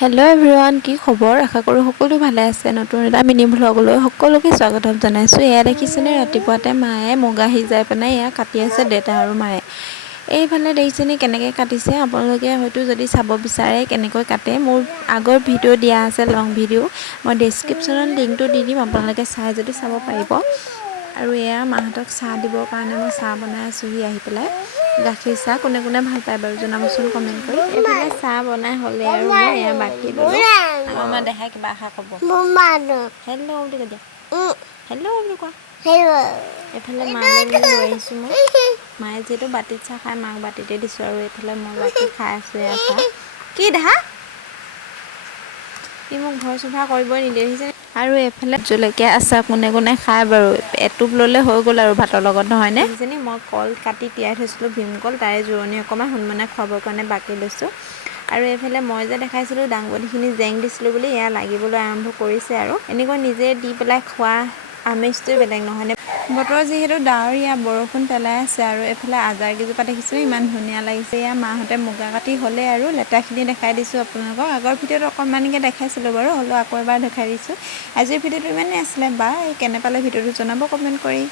Hello' everyone, কি খবৰ? আশা কৰোঁ সকলো ভালে আছে। নতুন এটা মিনি ভ্লগলৈ সকলোকে স্বাগতম জনাইছোঁ। এয়া দেখিছেনে, ৰাতিপুৱাতে মায়ে মুগা সিজাই পেলাই এয়া কাটি আছে দেউতা আৰু মায়ে। এইফালে দেখিছেনে কেনেকৈ কাটিছে? আপোনালোকে হয়তো যদি চাব বিচাৰে কেনেকৈ কাটে, মোৰ আগৰ ভিডিঅ' দিয়া আছে, লং ভিডিঅ'। মই ডেছক্ৰিপশ্যনত লিংকটো দি দিম, আপোনালোকে চাই যদি চাব পাৰিব। আৰু এয়া মাহঁতক চাহ দিবৰ কাৰণে মই চাহ বনাই আছোঁহি আহি পেলাই। গাখীৰ চাহ কোনে কোনে ভাল পায় বাৰু জনাবচোন কমেণ্ট কৰি। এইফালে চাহ বনাই হ'লে আৰু মই এয়া বাকী ল'লোঁ। আমাৰ দেখাই কিবা আশা ক'ব। হেল্ল' বুলি কৈ দিয়া। হেল্ল' বুলি কোৱা। এইফালে মালৈ বুলি লৈ আহিছোঁ মই। মায়ে যিহেতু বাতিত চাহ খাই, মাক বাতিতে দিছোঁ আৰু এইফালে মই বাকী খাই আছোঁ এয়া চাহ। কি দেখা? ই মোক ঘৰ চফা কৰিবই নিদিয়ে দেখিছে। আৰু এইফালে জলকীয়া আচাৰ কোনে কোনে খায় বাৰু, এটোপ ল'লে হৈ গ'ল আৰু ভাতৰ লগত, নহয়নে? দেখিছেনে, মই কল কাটি তিয়াই থৈছিলোঁ, ভীমকল, তাৰে জোৰণি অকণমান হুনমুনাই খুৱাবৰ কাৰণে বাকী লৈছোঁ। আৰু এইফালে মই যে দেখাইছিলোঁ দাংবডিখিনি জেং দিছিলোঁ বুলি, এয়া লাগিবলৈ আৰম্ভ কৰিছে আৰু। এনেকৈ নিজে দি পেলাই খোৱা আমেজটোৱে বেলেগ, নহয়নে? বতৰ যিহেতু ডাৱৰীয়া, বৰষুণ পেলাই আছে আৰু এইফালে আজাৰ কেইজোপা দেখিছোঁ ইমান ধুনীয়া লাগিছে। এয়া মাহঁতে মুগা কাটি হ'লে আৰু লেটাখিনি দেখাই দিছোঁ আপোনালোকক। আগৰ ভিডিঅ'ত অকণমানকৈ দেখাইছিলোঁ বাৰু, হ'লেও আকৌ এবাৰ দেখাই দিছোঁ। আজিৰ ভিডিঅ'টো ইমানেই আছিলে। বাই, কেনে পালে ভিডিঅ'টো জনাব কমেণ্ট কৰি।